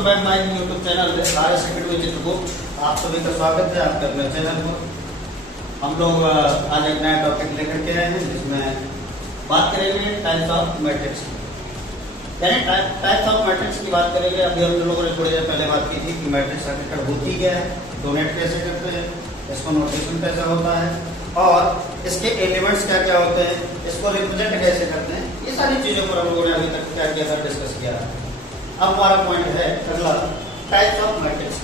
Welcome back my YouTube channel R S second visit को आप सभी का स्वागत है आपके अपने चैनल पर। हम लोग आज एक नया टॉपिक लेकर के आए हैं जिसमें बात करेंगे टाइप्स ऑफ मैट्रिक्स, यानी टाइप्स ऑफ मैट्रिक्स की बात करेंगे। अभी हम लोगों ने थोड़ी देर पहले बात की थी कि मैट्रिक्स आखिरकार होती क्या है, डोनेट कैसे करते हैं, इसको नोटेशन कैसे होता है और इसके एलिमेंट्स क्या क्या होते हैं, इसको रिप्रेजेंट कैसे करते हैं, ये सारी चीजों पर हम लोगों ने अभी तक क्या किया था, डिस्कस किया है। अब हमारा पॉइंट है अगला, टाइप्स ऑफ मैट्रिक्स,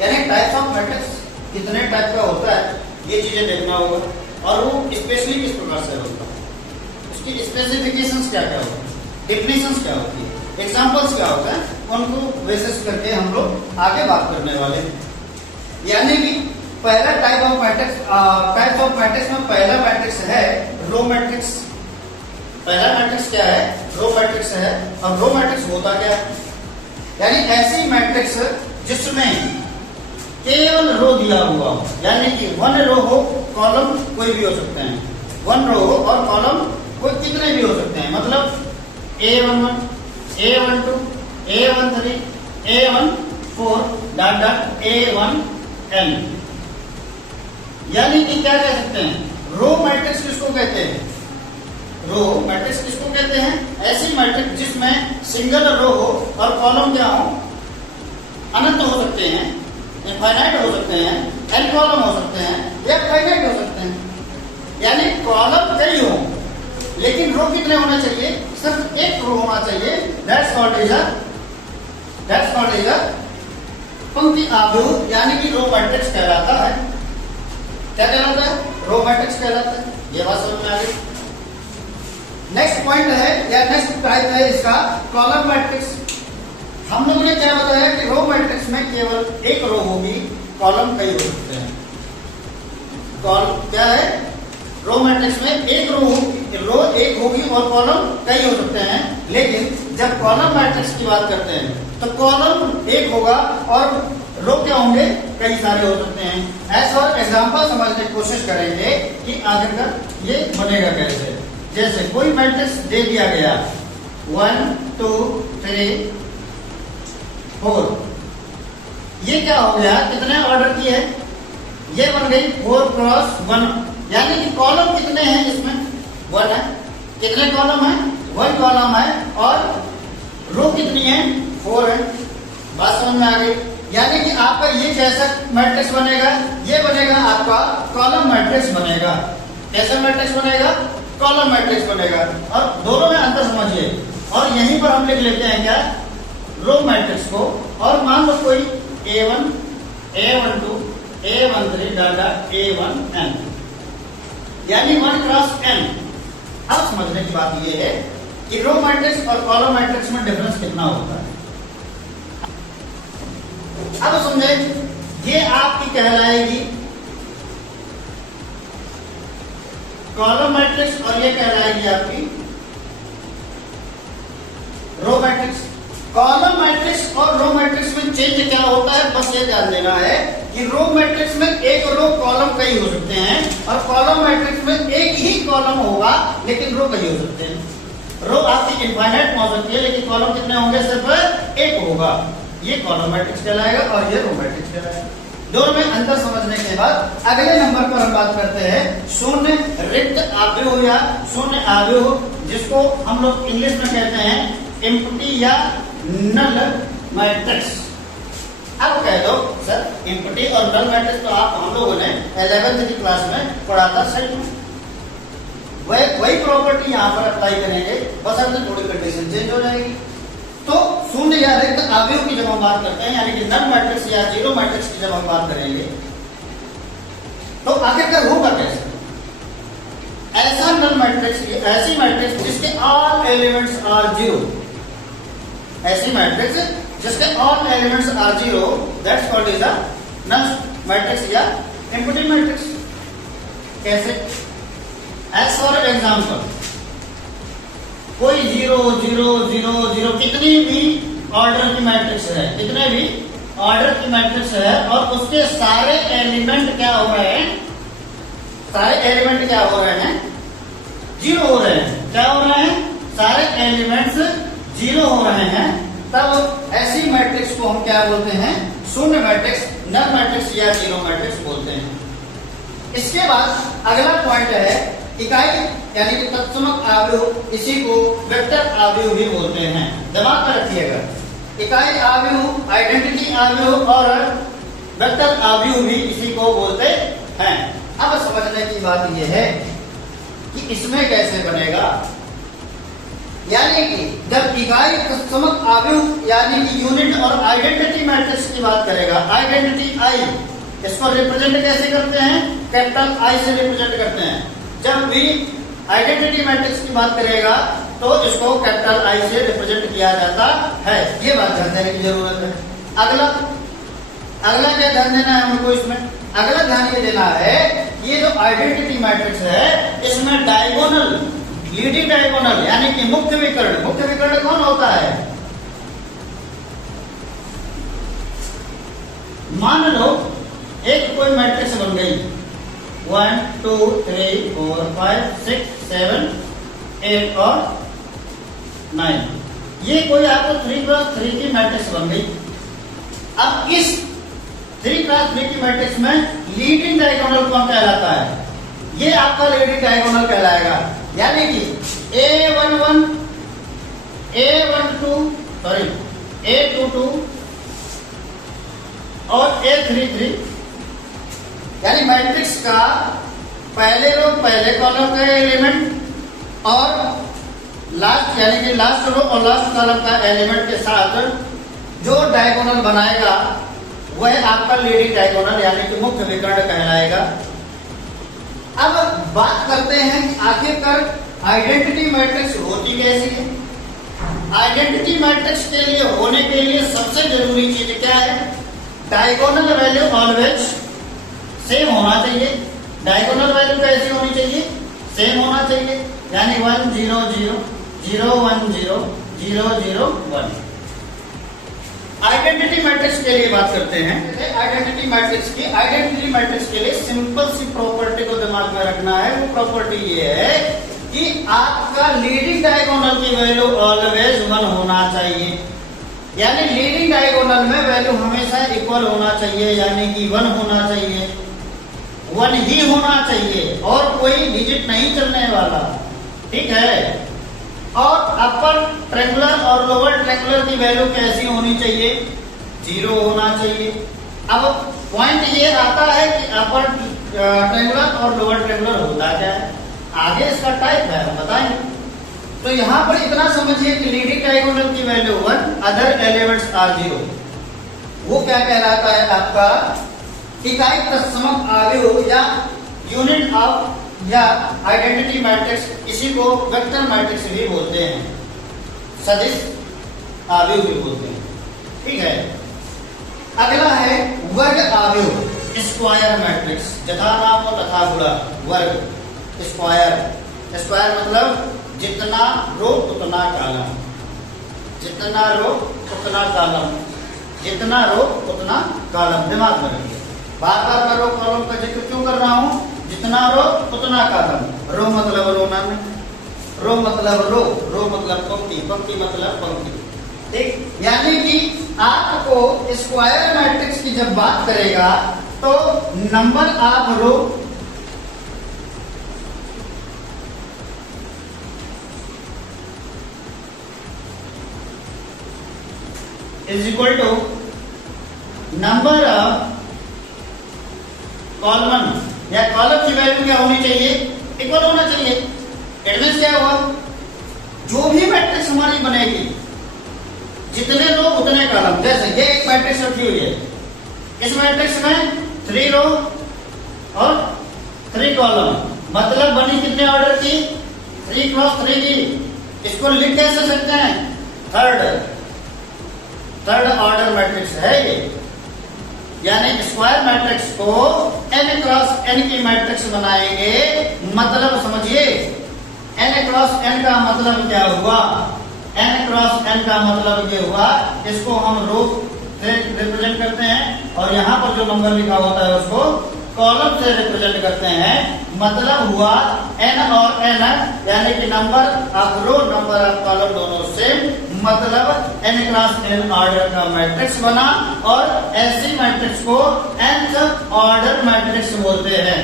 यानी टाइप्स ऑफ मैट्रिक्स कितने टाइप का होता है ये चीजें देखना होगा और वो स्पेशली किस प्रकार से होता है, उसकी स्पेसिफिकेशंस क्या क्या होती है, डेफिनेशंस क्या होती है, एग्जांपल्स क्या होता है, उनको बेसिस करके हम लोग आगे बात करने वाले हैं। यानी कि पहला टाइप ऑफ मैट्रिक्स में पहला मैट्रिक्स है रो मैट्रिक्स। पहला मैट्रिक्स क्या है? रो मैट्रिक्स है। अब रो मैट्रिक्स होता क्या है? यानी ऐसी मैट्रिक्स जिसमें केवल रो दिया हुआ हो, यानी कि वन रो हो, कॉलम कोई भी हो सकते हैं, वन रो हो और कॉलम कोई कितने भी हो सकते हैं, मतलब A11, A12, A13, A14 dot dot A1n। यानी कि क्या कह सकते हैं, रो मैट्रिक्स किसको कहते हैं? रो मैट्रिक्स किसको कहते हैं? ऐसी मैट्रिक्स जिसमें सिंगल रो हो और कॉलम क्या हो, अनंत हो सकते हैं, इनफाइनाइट हो सकते हैं, n कॉलम हो सकते हैं या फाइनाइट हो सकते हैं। यानी कॉलम कई हो लेकिन रो कितने होने चाहिए? सिर्फ एक रो होना चाहिए। दैट्स कॉल्ड इज अ पंक्ति आव्यूह, यानी कि रो मैट्रिक्स कहलाता है। क्या कहलाता है? रो मैट्रिक्स कहलाता है। ये बात समझ में आ गई। नेक्स्ट पॉइंट है या नेक्स्ट टाइप है इसका कॉलम मैट्रिक्स। हम लोगों ने क्या बताया कि रो मैट्रिक्स में केवल एक रो होगी, कॉलम कई हो सकते हैं। क्या है? रो मैट्रिक्स में एक रो एक होगी और कॉलम कई हो सकते हैं। लेकिन जब कॉलम मैट्रिक्स की बात करते हैं तो कॉलम एक होगा और रो क्या होंगे? कई सारे हो सकते हैं। ऐसा एग्जांपल समझने की कोशिश करेंगे कि आखिरकार ये बनेगा कैसे। जैसे कोई मैट्रिक्स दे दिया गया 1 2 3 4, ये क्या हो गया? कितने ऑर्डर की है? ये बन गई 4 क्रॉस 1, यानी कि कॉलम कितने हैं इसमें? 1 है। कितने कॉलम है? 1 कॉलम है और रो कितनी है? 4 है। बात समझ में आ गई। यानी कि आपका ये कैसा मैट्रिक्स बनेगा? ये बनेगा आपका कॉलम मैट्रिक्स बनेगा। कैसा मैट्रिक्स बनेगा? कॉलम मैट्रिक्स बनेगा। और दोनों में अंतर समझिए और यहीं पर हम लिख लेते हैं क्या? रो मैट्रिक्स को। और मान लो कोई A1, A12, A13 data A1n, यानी 1 क्रॉस n। अब समझने की बात यह है कि रो मैट्रिक्स और कॉलम मैट्रिक्स में डिफरेंस कितना होता है। अब समझे, ये आपकी कहलाएगी कॉलम मैट्रिक्स और ये कहलाएगी आपकी रो मैट्रिक्स। कॉलम मैट्रिक्स और रो मैट्रिक्स में चेंज क्या होता है, बस ये ध्यान देना है कि रो मैट्रिक्स में एक रो कॉलम कई हो सकते हैं और कॉलम मैट्रिक्स में एक ही कॉलम होगा लेकिन रो कई हो सकते हैं। रो आपकी इनफाइनाइट हो सकती है लेकिन कॉलम कितने होंगे? सिर्फ एक होगा। ये कॉलम मैट्रिक्स कहलाएगा और ये रो मैट्रिक्स कहलाएगा। दोनों में अंतर समझने के बाद अगले नंबर पर हम बात करते हैं शून्य रिक्त आव्यूह या शून्य आव्यूह, जिसको हम लोग इंग्लिश में कहते हैं एम्प्टी या नल मैट्रिक्स। अब कह दो सर एम्प्टी और नल मैट्रिक्स तो हम लोगों ने 11th की क्लास में पढ़ा था, सही में वही प्रॉपर्टी यहाँ पर अप्लाई करेंगे, बस अंदर थोड़ी कंडीशन चेंज हो जाएगी। तो शून्य या रिक्त आव्यूह की जब हम बात करते हैं, यानी कि नल मैट्रिक्स या जीरो मैट्रिक्स की जब हम बात करेंगे तो आखिरकार होगा कैसे? ऐसा नल मैट्रिक्स, ऐसी मैट्रिक्स जिसके ऑल एलिमेंट्स आर जीरो, ऐसी मैट्रिक्स जिसके all elements are zero, that's called is a null matrix या एम्प्टी मैट्रिक्स। कैसे? एज फॉर एग्जांपल, कोई 0 0 0 0 कितनी भी ऑर्डर की मैट्रिक्स है, कितने भी ऑर्डर की मैट्रिक्स है और उसके सारे एलिमेंट क्या हो रहे हैं? सारे एलिमेंट क्या हो रहे हैं? 0 हो रहे हैं। क्या हो रहे हैं? सारे एलिमेंट्स 0 हो रहे हैं। तब ऐसी मैट्रिक्स को हम क्या बोलते हैं? शून्य मैट्रिक्स, नल मैट्रिक्स या जीरो मैट्रिक्स बोलते हैं। इसके बाद अगला पॉइंट है इकाई यानी कि तत्समक अवयव, इसी को वेक्टर अवयव भी बोलते हैं। दिमाग में रखिएगा, इकाई अवयव, आइडेंटिटी अवयव और वेक्टर अवयव भी इसी को बोलते हैं। अब समझने की बात यह है कि इसमें कैसे बनेगा, यानी कि जब इकाई तत्समक अवयव यानी कि यूनिट और आइडेंटिटी मैट्रिक्स की बात करेगा, आइडेंटिटी आई, इसको रिप्रेजेंट कैसे करते हैं? कैपिटल आई से रिप्रेजेंट करते हैं। जब भी आइडेंटिटी मैट्रिक्स की बात करेगा तो इसको कैपिटल आई से रिप्रेजेंट किया जाता है। ये बात ध्यान देने की जरूरत है। अगला क्या ध्यान देना है हमको इसमें? अगला ध्यान ये देना है, ये जो आइडेंटिटी मैट्रिक्स है इसमें डायगोनल, लीडिंग डायगोनल यानी कि मुख्य विकर्ण, मुख्य विकर्ण कौन होता है? मान लो एक कोई मैट्रिक्स बन गई 1 2 3 4 5 6 7 8 और 9, ये कोई आपको 3x3 की मैट्रिक्स बन गई। अब इस 3x3 की मैट्रिक्स में लीडिंग डायगोनल कौन कहलाता है? ये आपका लीडिंग डायगोनल कहलाएगा, यानी कि A11 A12 सॉरी A22 और A33, यानी मैट्रिक्स का पहले रो पहले कॉलम का एलिमेंट और लास्ट यानी कि लास्ट रो और लास्ट कॉलम का एलिमेंट के साथ जो डायगोनल बनाएगा वह आपका लीडिंग डायगोनल यानी कि मुख्य विकर्ण कहलाएगा। अब बात करते हैं कि आखिरकार आइडेंटिटी मैट्रिक्स होती कैसी है। आइडेंटिटी मैट्रिक्स के लिए होने के लिए सबसे जरूरी चीज क्या है? डायगोनल वैल्यू ऑलवेज सेम होना चाहिए। डायगोनल वैल्यू कैसी होनी चाहिए? सेम होना चाहिए, यानी 1 0 0 0 1 0 0 0 1। आइडेंटिटी मैट्रिक्स के लिए बात करते हैं। आइडेंटिटी मैट्रिक्स के लिए सिंपल सी प्रॉपर्टी को दिमाग में रखना है। वो प्रॉपर्टी ये है कि आपका लीडिंग डायगोनल की वैल्यू ऑलवेज 1 होना चाहिए, यानी लीडिंग डायगोनल में वैल्यू हमेशा इक्वल होना चाहिए, यानी कि 1 होना चाहिए, 1 ही होना चाहिए और कोई डिजिट नहीं चलने वाला, ठीक है। और अपर ट्रायंगुलर और लोअर ट्रायंगुलर की वैल्यू कैसी होनी चाहिए? 0 होना चाहिए। अब पॉइंट ये आता है कि अपर ट्रायंगुलर और लोअर ट्रायंगुलर होता क्या है, आगे इसका टाइप है हम बताएंगे। तो यहाँ पर इतना समझिए कि लीडिंग डायगोनल की वैल्यू 1, अदर एलिमेंट्स आर 0। वो क्या कहलाता है? आपका इकाई तत्समक अवयव या यूनिट ऑफ या आइडेंटिटी मैट्रिक्स, इसी को वेक्टर मैट्रिक्स भी बोलते हैं, सदिश अवयव भी बोलते हैं, ठीक है। अगला है वर्ग अवयव, स्क्वायर मैट्रिक्स। जथा नाम तथा गुणा, वर्ग स्क्वायर। स्क्वायर मतलब जितना रो उतना कॉलम, जितना रो उतना कॉलम, जितना रो उतना कॉलम। दिमाग में रखिए, बार बार मैं रो कॉलम का जिक्र क्यों कर रहा हूं? जितना रो उतना कॉलम। रो मतलब रोना नहीं, रो मतलब रो मतलब पंक्ति, पंक्ति मतलब पंक्ति, ठीक। यानी कि आपको स्क्वायर मैट्रिक्स की जब बात करेगा तो number of row is equal to number of column, या कॉलम की वैल्यू क्या होनी चाहिए? इक्वल होना चाहिए। इट मींस क्या हुआ? जो भी मैट्रिक्स हमारी बनेगी, जितने रो उतने कॉलम। जैसे ये एक मैट्रिक्स रखी हुई है, इस मैट्रिक्स में 3 रो और 3 कॉलम, मतलब बनी कितने ऑर्डर की? 3 × 3 की। इसको लिख कैसे सकते हैं? थर्ड ऑर्डर मैट्रिक्स है ये, यानी स्क्वायर मैट्रिक्स को n × n की मैट्रिक्स बनाएंगे। मतलब समझिए, n × n का मतलब क्या हुआ? n × n का मतलब ये हुआ, इसको हम रो से रिप्रेजेंट करते हैं और यहाँ पर जो नंबर लिखा होता है उसको कॉलम से रिप्रेजेंट करते हैं। मतलब हुआ n और एन है, यानी कि number of row number of column दोनों सेम, मतलब n क्रॉस n ऑर्डर का मैट्रिक्स बना। और ऐसी मैट्रिक्स को nth ऑर्डर मैट्रिक्स बोलते हैं।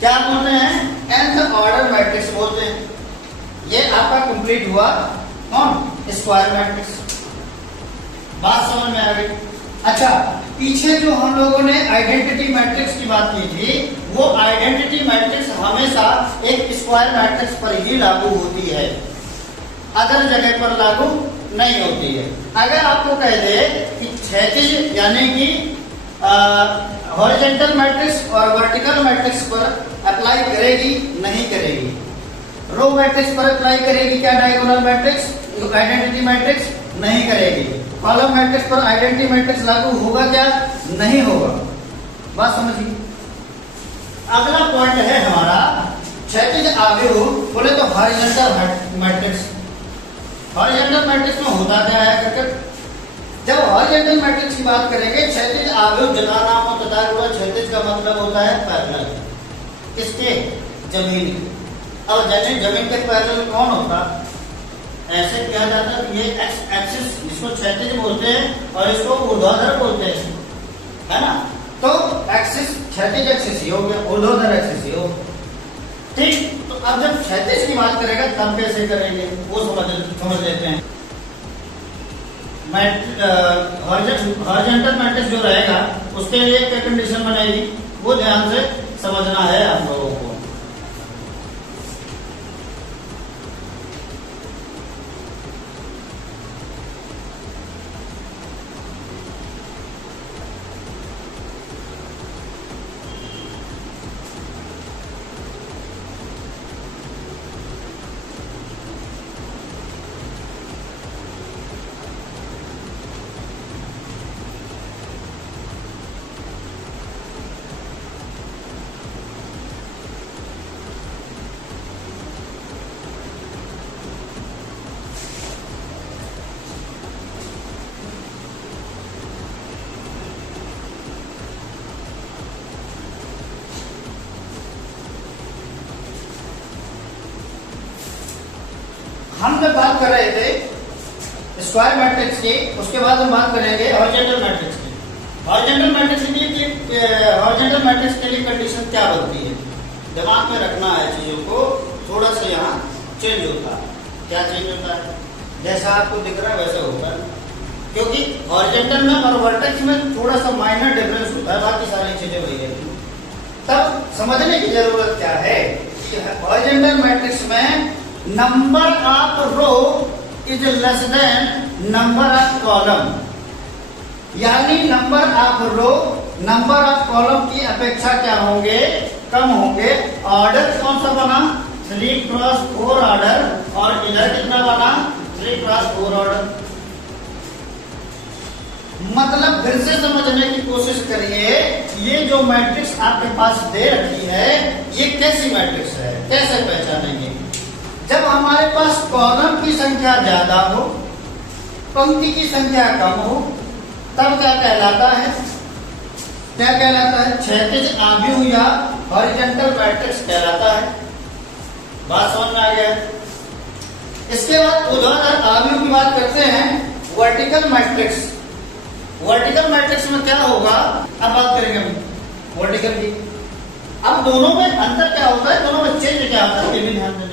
क्या बोलते हैं? nth ऑर्डर मैट्रिक्स बोलते हैं। ये आपका कंप्लीट हुआ कौन? Square matrix. बात समझ में आ गई? अच्छा, पीछे जो हम लोगों ने आइडेंटिटी मैट्रिक्स की बात की थी, वो आइडेंटिटी मैट्रिक्स हमेशा एक स्क्वायर मैट्रिक्स पर ही लागू होती है, अदर जगह पर लागू नहीं होती है। अगर आपको कह दे कि क्षैतिज यानी कि हॉरिजॉन्टल मैट्रिक्स और वर्टिकल मैट्रिक्स पर अप्लाई करेगी, नहीं करेगी। रो मैट्रिक्स पर अप्लाई करेगी क्या डायगोनल मैट्रिक्स, आइडेंटिटी मैट्रिक्स? नहीं करेगी। कॉलम मैट्रिक्स पर आइडेंटिटी मैट्रिक्स लागू होगा क्या? नहीं होगा। बात समझिए। अगला पॉइंट है हमारा क्षैतिज आव्यूह। बोले तो हॉरिजॉन्टल मैट्रिक्स। हॉरिजॉन्टल मैट्रिक्स में होता क्या है करके, जब हॉरिजॉन्टल मैट्रिक्स की बात करेंगे, क्षैतिज आव्यूह जदा नाम तथा गुणा। क्षैतिज का मतलब होता है पैरेलल। किसके? जमीन। अब जमीन के पैरेलल कौन होता? ऐसे किया जाता है, ये एक्स एक्सिस जिसको क्षैतिज बोलते हैं और इसको ऊर्ध्वाधर बोलते हैं, है ना? तो एक्सिस क्षैतिज एक्सिस ही हो गया, ऊर्ध्वाधर एक्सिस ही हो। ठीक, तो अब जब क्षैतिज की बात करेगा तब कैसे करेंगे वो समझ लेते हैं। हॉरिजॉन्टल मैट्रिक्स जो रहेगा उसके लिए क्या कंडीशन बनेगी, वो ध्यान से समझना है आप लोगों को। हम जब बात कर रहे थे स्क्वायर मैट्रिक्स की, उसके बाद हम बात करेंगे हॉरिजॉन्टल मैट्रिक्स की। हॉरिजॉन्टल मैट्रिक्स के लिए हॉरिजॉन्टल मैट्रिक्स के लिए कंडीशन क्या बनती है, दिमाग में रखना है चीजों को। थोड़ा सा यहाँ चेंज होता है। क्या चेंज होता है? जैसा आपको दिख रहा है वैसा होता है, क्योंकि हॉरिजॉन्टल में और वर्टेक्स में थोड़ा सा माइनर डिफरेंस होता है, बाकी सारी चीजें वही रहती हैं। तब समझने की जरूरत क्या है कि हॉरिजॉन्टल मैट्रिक्स में number of row is less than number of column, यानी number of row number of column की अपेक्षा क्या होंगे? कम होंगे। ऑर्डर कौन सा बना? 3x4 order. और इधर कितना बना? 3x4 order. मतलब फिर से समझने की कोशिश करिए, ये जो मैट्रिक्स आपके पास दे रखी है ये कैसी मैट्रिक्स है, कैसे पहचानेंगे? जब हमारे पास कॉलम की संख्या ज्यादा हो, पंक्ति की संख्या कम हो, तब क्या कहलाता है? क्या कहलाता है? क्षैतिज आव्यूह या हॉरिजॉन्टल मैट्रिक्स कहलाता है। बात समझ में आ गया? इसके बाद ऊर्ध्वाधर आव्यूह की बात करते हैं, वर्टिकल मैट्रिक्स। वर्टिकल मैट्रिक्स में क्या होगा, अब बात करेंगे हम वर्टिकल की। अब दोनों में अंतर क्या होता है, दोनों में चेंज क्या होता है, ये भी ध्यान देना।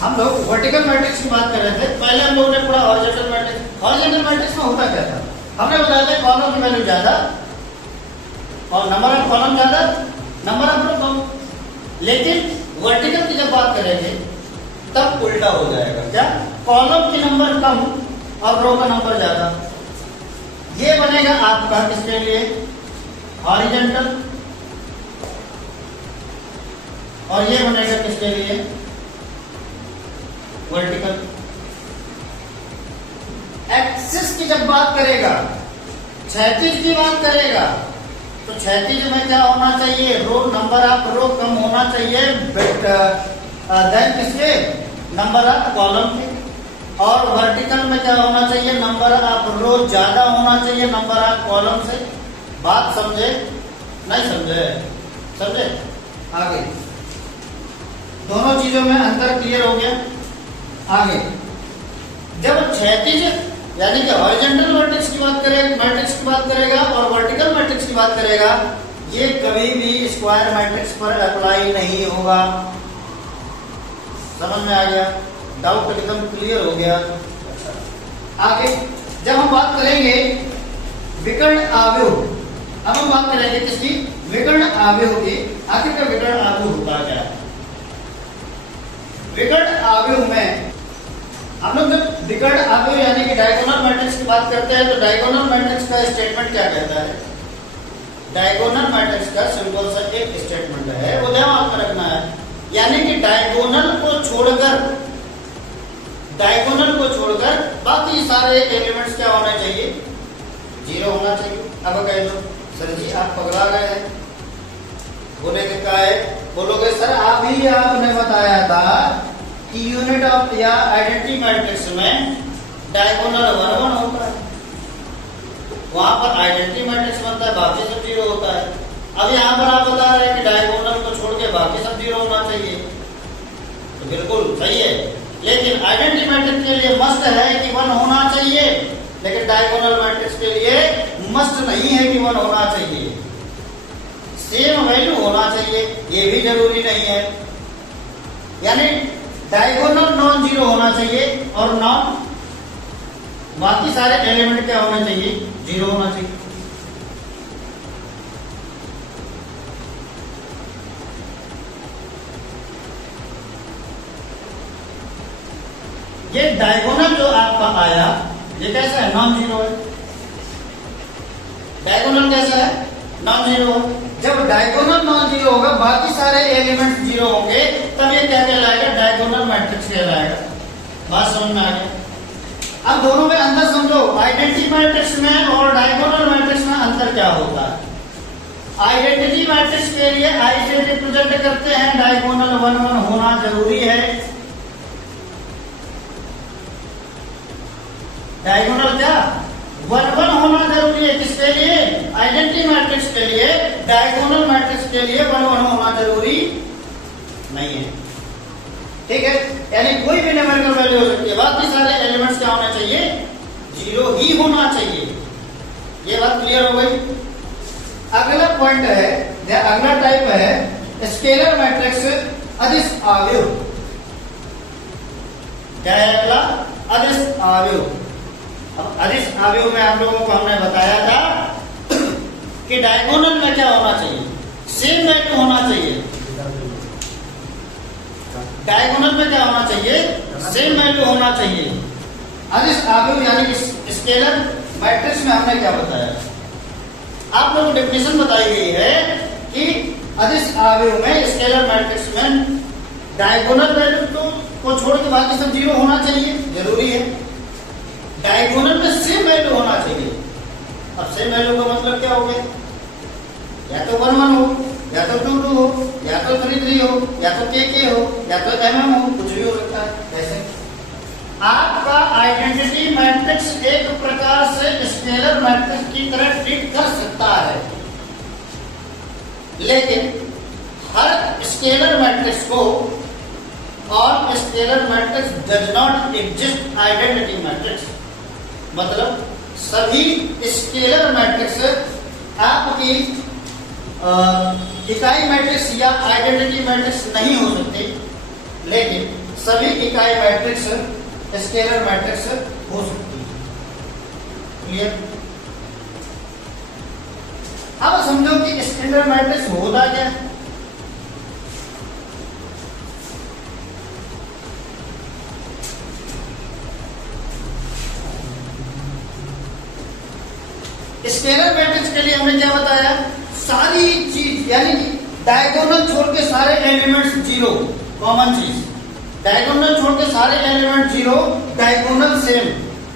हम लोग वर्टिकल मैट्रिक्स की बात कर रहे थे, पहले हम लोगों ने पढ़ा हॉरिजॉन्टल मैट्रिक्स। हॉरिजॉन्टल मैट्रिक्स में होता क्या था? हमने बताया था कॉलम की वैल्यू ज्यादा और नंबर ऑफ कॉलम ज्यादा, नंबर ऑफ रो कम। लेकिन वर्टिकल की जब बात करेंगे तब उल्टा हो जाएगा। क्या? कॉलम की नंबर कम और रो का नंबर ज्यादा। ये बनेगा आपका किसके लिए? हॉरिजॉन्टल। और ये बनेगा किसके लिए? वर्टिकल। एक्सिस की जब बात करेगा, क्षैतिज की बात करेगा, तो क्षैतिज में क्या होना चाहिए? रो नंबर ऑफ रो कम होना चाहिए देन किसके? नंबर ऑफ कॉलम के। और वर्टिकल में क्या होना चाहिए? नंबर ऑफ रो ज्यादा होना चाहिए नंबर ऑफ कॉलम से। बात समझे? नहीं समझे? समझे? आगे दोनों चीजों में अंतर क्लियर हो गया। आगे जब क्षैतिज यानी कि हॉरिजॉन्टल मैट्रिक्स की बात करेगा और वर्टिकल मैट्रिक्स की बात करेगा, ये कभी भी स्क्वायर मैट्रिक्स पर अप्लाई नहीं होगा। समझ में आ गया? डाउट एकदम क्लियर हो गया। आगे जब हम बात करेंगे विकर्ण आव्यूह, अब हम बात करेंगे किसकी? विकर्ण आव्यूह की। आखिर का विकर्ण आव्यूह होता क्या है? विकर्ण आव्यूह में हम लोग जब विकर्ण आव्यूह यानी कि डायगोनल मैट्रिक्स की बात करते हैं तो डायगोनल मैट्रिक्स का स्टेटमेंट क्या कहता है? डायगोनल मैट्रिक्स का सिंपल सा एक स्टेटमेंट है, वो ध्यान में रखना है। यानी कि डायगोनल को छोड़कर बाकी सारे एलिमेंट्स क्या होने चाहिए? जीरो होना चाहिए। अब कह दो सर जी आप पगला गए हैं, बोलेगे क्या है? बोलोगे सर आपने बताया था कि यूनिट ऑफ या आइडेंटिटी मैट्रिक्स में डायगोनल 1 1 होता है, वहां पर आइडेंटिटी मैट्रिक्स बनता है, बाकी सब जीरो होता है। अब यहाँ पर आप बता रहे हैं कि डायगोनल को छोड़ के बाकी सब जीरो होना चाहिए, तो बिल्कुल सही है। लेकिन आइडेंटिटी मैट्रिक्स के लिए मस्ट है कि 1 होना चाहिए, लेकिन डायगोनल मैट्रिक्स के लिए मस्ट नहीं है कि 1 होना चाहिए। सेम वैल्यू होना चाहिए, ये भी जरूरी नहीं है। यानी डायगोनल नॉन जीरो होना चाहिए और नॉन बाकी सारे एलिमेंट क्या होने चाहिए? जीरो होना चाहिए। ये डायगोनल जो आपका आया ये कैसा है? नॉन जीरो है। डायगोनल कैसा है? Non zero. जब डायगोनल नॉन जीरो होगा, बाकी सारे एलिमेंट जीरो होंगे, तब ये क्या कहलाएगा? डायगोनल मैट्रिक्स कहलाएगा। बात समझ में आ गई? अब दोनों में अंतर समझो। आइडेंटिटी मैट्रिक्स में और डायगोनल मैट्रिक्स में अंतर क्या होता है? आइडेंटिटी मैट्रिक्स के लिए आई से रिप्रेजेंट करते हैं, डायगोनल 1 1 होना जरूरी है। डायगोनल क्या? 1 1 होना जरूरी है। किसके लिए? आइडेंटिटी मैट्रिक्स के लिए। डायगोनल मैट्रिक्स के लिए 1 1 होना जरूरी नहीं है। ठीक है, यानी कोई भी न्यूमेरिकल वैल्यू हो सकती है, बाकी सारे एलिमेंट्स क्या होने चाहिए? जीरो ही होना चाहिए। ये बात क्लियर हो गई? अगला पॉइंट है या अगला टाइप है स्केलर मैट्रिक्स अदिश आव्यूह। क्या है अगला? अदिश आव्यूह। अब अदिश आव्यूह में आप लोगों को हमने बताया था कि डायगोनल में क्या होना चाहिए? सेम वैल्यू होना चाहिए। डायगोनल में क्या होना चाहिए? सेम वैल्यू होना चाहिए। अदिश आव्यूह यानी स्केलर मैट्रिक्स में हमने क्या बताया? आप लोगों को डेफिनेशन बताई गई है कि अदिश आव्यूह में स्केलर मैट्रिक्स में डायगोनल वैल्यू को छोड़ के बाकी सब जीरो होना चाहिए, जरूरी है। डायगोनल में सेम वैल्यू होना चाहिए। अब सेम वैल्यू का मतलब क्या हो गया? या तो 1 1 हो, या तो 2 2 हो, या तो 3 3 हो, या तो के हो, या तो mm हो, कुछ भी हो सकता है। ऐसे आपका आइडेंटिटी मैट्रिक्स एक प्रकार से स्केलर मैट्रिक्स की तरह ट्रीट कर सकता है, लेकिन हर स्केलर मैट्रिक्स को और scalar matrix does not exist identity matrix. मतलब सभी स्केलर मैट्रिक्स आपकी इकाई मैट्रिक्स या आइडेंटिटी मैट्रिक्स नहीं हो सकते, लेकिन सभी इकाई मैट्रिक्स स्केलर मैट्रिक्स हो सकती है। क्लियर? अब समझो कि स्केलर मैट्रिक्स होता क्या है? स्केलर मैट्रिक्स के लिए हमने क्या बताया? सारी चीज यानी डायगोनल छोड़ के सारे एलिमेंट्स जीरो, कॉमन चीज। डायगोनल छोड़ के सारे element zero, diagonal same.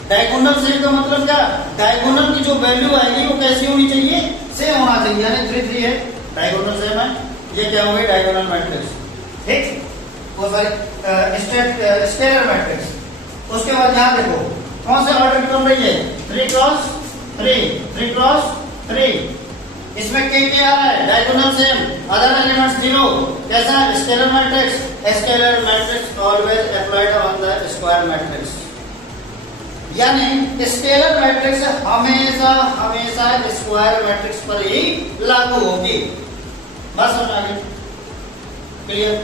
Diagonal same का मतलब क्या? डायगोनल की जो वैल्यू आएगी वो कैसी होनी चाहिए? सेम होना चाहिए। यानी 3 3 है, डायगोनल सेम है, ये क्या हो गई? Diagonal matrix. ठीक, वो सॉरी स्केलर मैट्रिक्स। उसके बाद यहां देखो कौन से ऑर्डर बन रही है? 3 क्रॉस 3, 3 क्रॉस 3। इसमें के आ रहा है, diagonal same, other elements zero. कैसा? Scalar matrix. Scalar matrix always applied on the square matrix, यानी स्केलर मैट्रिक्स हमेशा हमेशा स्क्वायर मैट्रिक्स पर ही लागू होगी। बात समझ आ गई? क्लियर?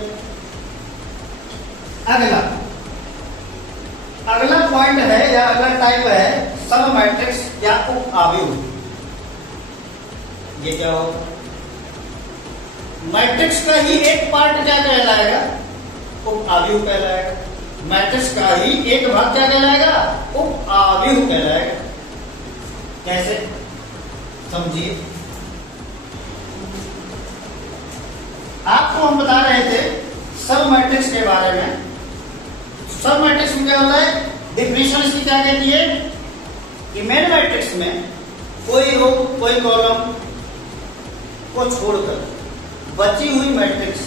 अगला पॉइंट है या अगला टाइप है सब मैट्रिक्स या उप आव्यूह। ये क्या होगा? मैट्रिक्स का ही एक पार्ट क्या कहलाएगा? उप आव्यूह कहलाएगा। मैट्रिक्स का ही एक भाग क्या कहलाएगा? उप आव्यूह कहलाएगा। कैसे? समझिए। आपको हम बता रहे थे सब मैट्रिक्स के बारे में। सब मैट्रिक्स में क्या होता है? डेफिनेशन इसकी क्या कहती है कि मेन मैट्रिक्स में कोई रो कोई कॉलम को छोड़कर बची हुई मैट्रिक्स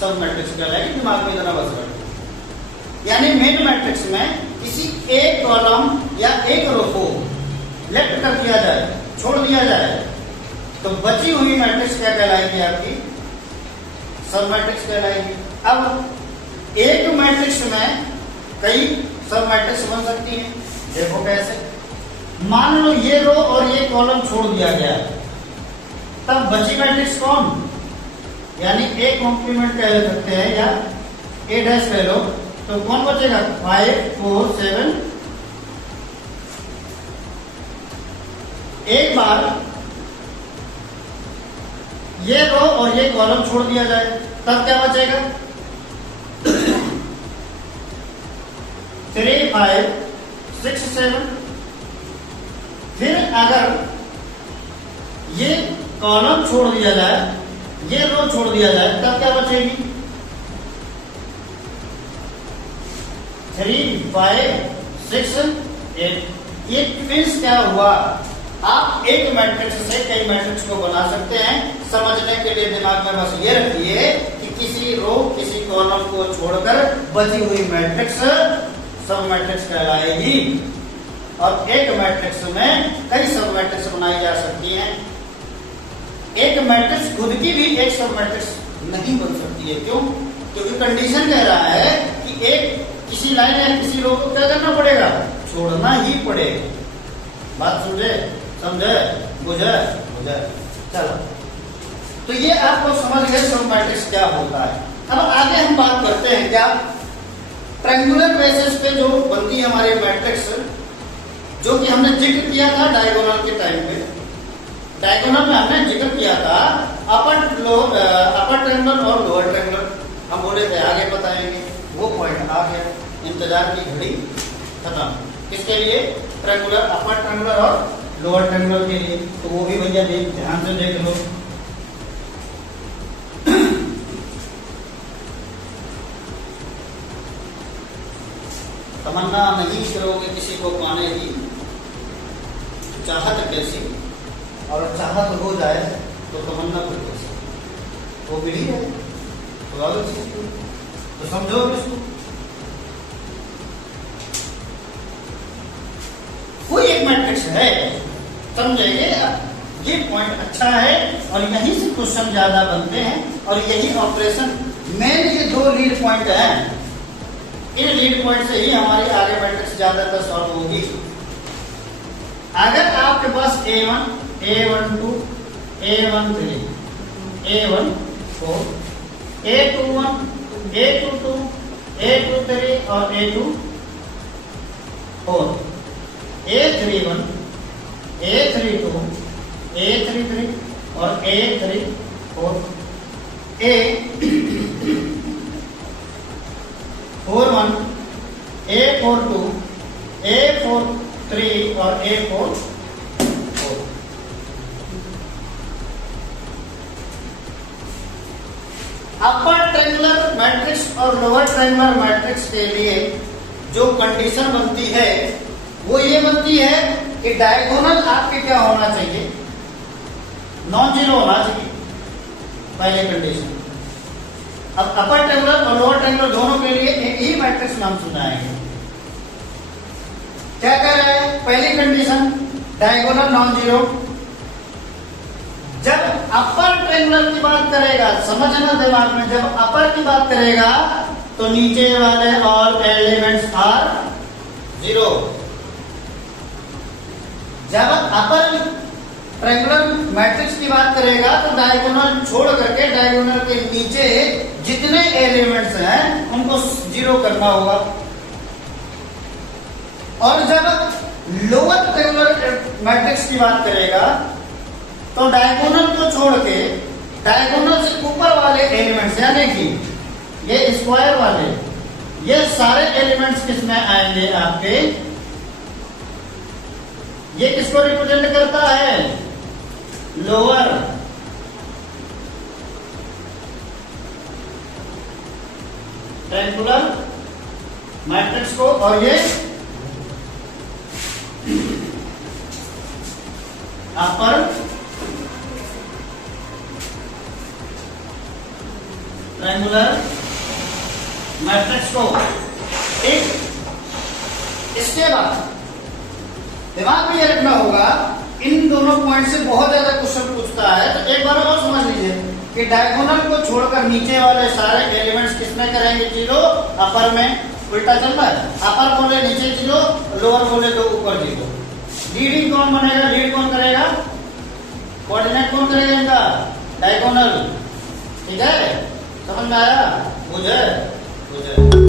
सब मैट्रिक्स कहलाएगी। दिमाग में इतना बस रखो, यानी मेन मैट्रिक्स में किसी एक कॉलम या एक रो को लेफ्ट कर दिया जाए, छोड़ दिया जाए, तो बची हुई मैट्रिक्स क्या कहलाएगी? आपकी सब मैट्रिक्स कहलाएगी। अब एक मैट्रिक्स में कई सब मैट्रिक्स बन सकती है। देखो कैसे? मान लो ये रो और ये कॉलम छोड़ दिया गया, तब बची मैट्रिक्स कौन? यानी ए कॉम्प्लीमेंट कह सकते हैं या ए डैश कह लो, तो कौन बचेगा? 5 4 7। एक बार ये रो और ये कॉलम छोड़ दिया जाए, तब क्या बचेगा? 3 5 6 7। फिर अगर ये कॉलम छोड़ दिया जाए, ये रो छोड़ दिया जाए, तब क्या बचेगी? 3 5 6 8। ये ट्विंस क्या हुआ? आप एक मैट्रिक्स से कई मैट्रिक्स को बना सकते हैं। समझने के लिए दिमाग में बस ये रखिए कि किसी रो किसी कॉलम को छोड़कर बची हुई मैट्रिक्स सब मैट्रिक्स कहलाएगी। और एक मैट्रिक्स में कई सब मैट्रिक्स बनाई जा सकती हैं। एक मैट्रिक्स खुद की भी एक सब मैट्रिक्स नहीं बन सकती है। क्यों? क्योंकि कंडीशन कह रहा है कि एक किसी लाइन या किसी रो को क्या करना पड़ेगा? छोड़ना ही पड़ेगा। बात समझे? समझे? बुझे? बुझे? चलो, तो ये आपको समझ गए सब मैट्रिक्स क्या होता है। अब आगे हम बात करते हैं क्या ट्रायंगुलर बेसिस पे जो बनती है हमारी मैट्रिक्स, जो कि हमने जिक्र किया था डायगोनल के टाइम पे। डायगोनल में हमने जिक्र किया था अपर ट्रायंगल और लोअर ट्रायंगल। हम बोले थे आगे बताएंगे, वो पॉइंट आ गया। इंतजार की घड़ी खत्म। किसके लिए? ट्रायंगुलर, अपर ट्रायंगुलर और लोअर ट्रायंगुलर के लिए। तो वो भी भैया ध्यान से देख लो। तमन्ना नहीं करोगे किसी को पाने की, चाहत कैसी, और चाहत हो जाए तो तमन्ना फिर कैसी? वो मिली है तो समझो इसको। कोई एक मैट्रिक्स है, समझेंगे? ये पॉइंट अच्छा है और यहीं से क्वेश्चन ज्यादा बनते हैं। और यही ऑपरेशन मेन ये दो लीड पॉइंट हैं। इन लीड पॉइंट से ही हमारी आगे मैट्रिक्स ज्यादातर सॉल्व होगी। अगर आपके पास A1 A12 A13 A14 A21 A22 A23 और A24 A31 A32 A33 और A34 A41 A42 A43 और A44। अपर ट्रायंगुलर मैट्रिक्स और लोअर ट्रायंगुलर मैट्रिक्स के लिए जो कंडीशन बनती है वो ये बनती है कि डायगोनल आपके क्या होना चाहिए? नॉन जीरो होना चाहिए, पहले कंडीशन। अब अपर ट्रायंगुलर और लोअर ट्रायंगुलर दोनों के लिए एक ही मैट्रिक्स नाम सुनाएंगे। क्या कह रहा है? पहली कंडीशन डायगोनल नॉन जीरो। जब अपर ट्रायंगुलर की बात करेगा, समझना दिमाग में, जब अपर की बात करेगा तो नीचे वाले ऑल एलिमेंट्स आर 0। जब अपर ट्रायंगुलर मैट्रिक्स की बात करेगा तो डायगोनल छोड़ करके डायगोनल के नीचे जितने एलिमेंट्स हैं उनको 0 करना होगा। और जब लोअर ट्रायंगुलर मैट्रिक्स की बात करेगा तो डायगोनल को छोड़ के डायगोनल से ऊपर वाले एलिमेंट्स, यानी कि ये स्क्वायर वाले, ये सारे एलिमेंट्स किसमें आएंगे आपके, ये किसको रिप्रेजेंट करता है, लोअर ट्रायंगुलर मैट्रिक्स को, और ये अपर ट्रायंगुलर मैट्रिक्स को। ठीक, इसके बाद दिमाग में ये रखना होगा, इन दोनों पॉइंट से बहुत ज्यादा क्वेश्चन पूछता है, तो एक बार और समझ लीजिए कि डायगोनल को छोड़कर नीचे वाले सारे एलिमेंट्स किसमें करेंगे 0, अपर में। उल्टा चल रहा है, अपर बोले नीचे 0, लोअर बोले तो ऊपर 0। लीडिंग कौन बनेगा, लीड कौन करेगा, कोऑर्डिनेट कौन करेगा इनका, डायगोनल। ठीक है, समझ में आया, बुझे।